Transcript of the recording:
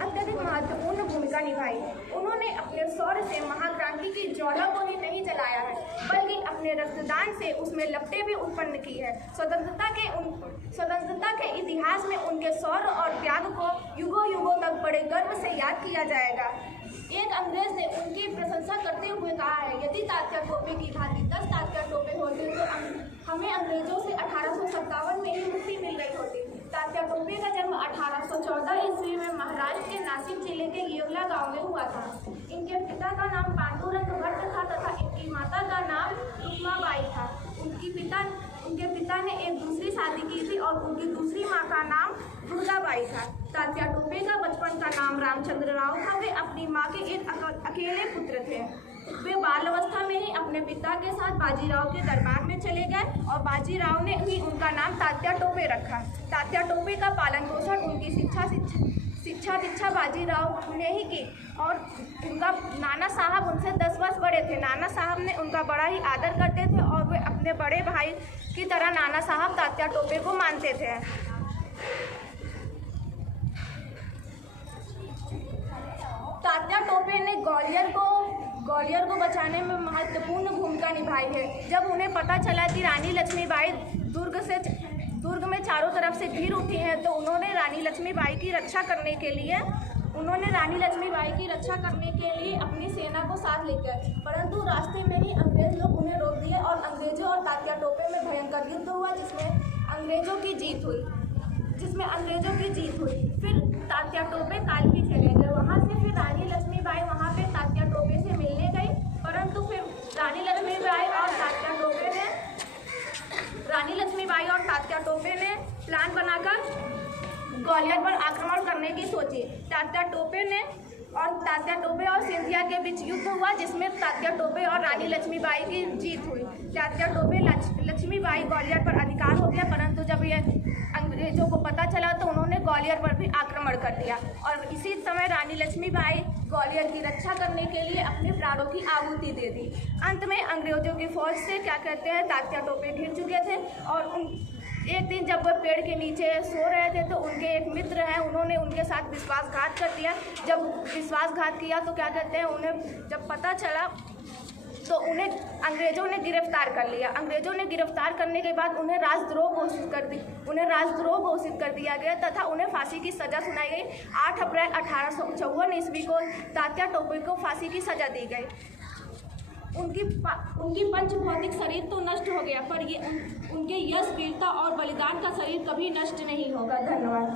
अत्यधिक महत्वपूर्ण भूमिका निभाई है। उन्होंने अपने शौर्य से महाक्रांति की ज्वाला को ही नहीं जलाया है, बल्कि अपने रक्तदान से उसमें लपटें भी उत्पन्न की है। स्वतंत्रता के इतिहास में उनके शौर्य और त्याग को युगों युगों तक बड़े गर्व से याद किया जाएगा। एक अंग्रेज ने उनकी प्रशंसा करते हुए कहा है, यदि तात्या टोपे की भांति 10 तात्या टोपे होते तो हमें अंग्रेजों से 1857 में ही मुक्ति मिल गई होती। तात्या टोपे का जन्म 1814 ईस्वी में महाराष्ट्र के नासिक जिले के येवला गांव में हुआ था। इनके पिता का नाम पांडुरंग भट्ट था तथा इनकी माता का नाम रुक्माबाई था। उनके पिता ने एक दूसरी शादी की थी और उनकी दूसरी माँ का नाम दुर्गाबाई था। तात्या टोपे का बचपन का नाम रामचंद्र राव था। वे अपनी माँ के एक अकेले पुत्र थे। वे बाल अवस्था में ही अपने पिता के साथ बाजीराव के दरबार में चले गए और बाजीराव ने ही उनका नाम तात्या टोपे रखा। तात्या टोपे का पालन पोषण उनकी शिक्षा दीक्षा बाजीराव ने ही की और उनका नाना साहब उनसे 10 वर्ष बड़े थे। नाना साहब ने उनका बड़ा ही आदर करते थे और वे अपने बड़े भाई की तरह नाना साहब तात्या टोपे को मानते थे। तात्या टोपे ने ग्वालियर को बचाने में महत्वपूर्ण भूमिका निभाई है। जब उन्हें पता चला कि रानी लक्ष्मीबाई दुर्ग में चारों तरफ से घिर उठी हैं, तो उन्होंने रानी लक्ष्मीबाई की रक्षा करने के लिए अपनी सेना को साथ लेकर, परंतु रास्ते में ही अंग्रेज लोग उन्हें रोक दिए और अंग्रेजों और तात्या टोपे में भयंकर युद्ध हुआ, जिसमें अंग्रेजों की जीत हुई। फिर तात्या टोपे कालपी चले गए। वहाँ से फिर रानी लक्ष्मीबाई वहाँ पे तात्या टोपे से मिलने गई, परंतु फिर रानी लक्ष्मीबाई और तात्या टोपे ने प्लान बनाकर ग्वालियर पर आक्रमण करने की सोची। तात्या टोपे और सिंधिया के बीच युद्ध हुआ, जिसमें तात्या टोपे और रानी लक्ष्मीबाई की जीत हुई। तात्या टोपे लक्ष्मीबाई ग्वालियर पर अधिकार हो गया, परंतु जब ये अंग्रेजों को पता चला तो उन्होंने ग्वालियर पर भी आक्रमण कर दिया और इसी समय रानी लक्ष्मीबाई ग्वालियर की रक्षा करने के लिए अपने प्राणों की आहुति दे दी। अंत में अंग्रेजों की फौज से तात्या टोपे घिर चुके थे और एक दिन जब वह पेड़ के नीचे सो रहे थे तो उनके एक मित्र हैं, उन्होंने उनके साथ विश्वासघात कर दिया। जब विश्वासघात किया तो उन्हें जब पता चला तो उन्हें अंग्रेजों ने गिरफ्तार कर लिया। अंग्रेजों ने गिरफ्तार करने के बाद उन्हें राजद्रोह घोषित कर दिया गया तथा उन्हें फांसी की सज़ा सुनाई गई। 8 अप्रैल 1854 ईस्वी को तात्या टोपे को फांसी की सज़ा दी गई। उनकी पंचभौतिक शरीर तो नष्ट हो गया, पर उनके यश, वीरता और बलिदान का शरीर कभी नष्ट नहीं होगा। धन्यवाद।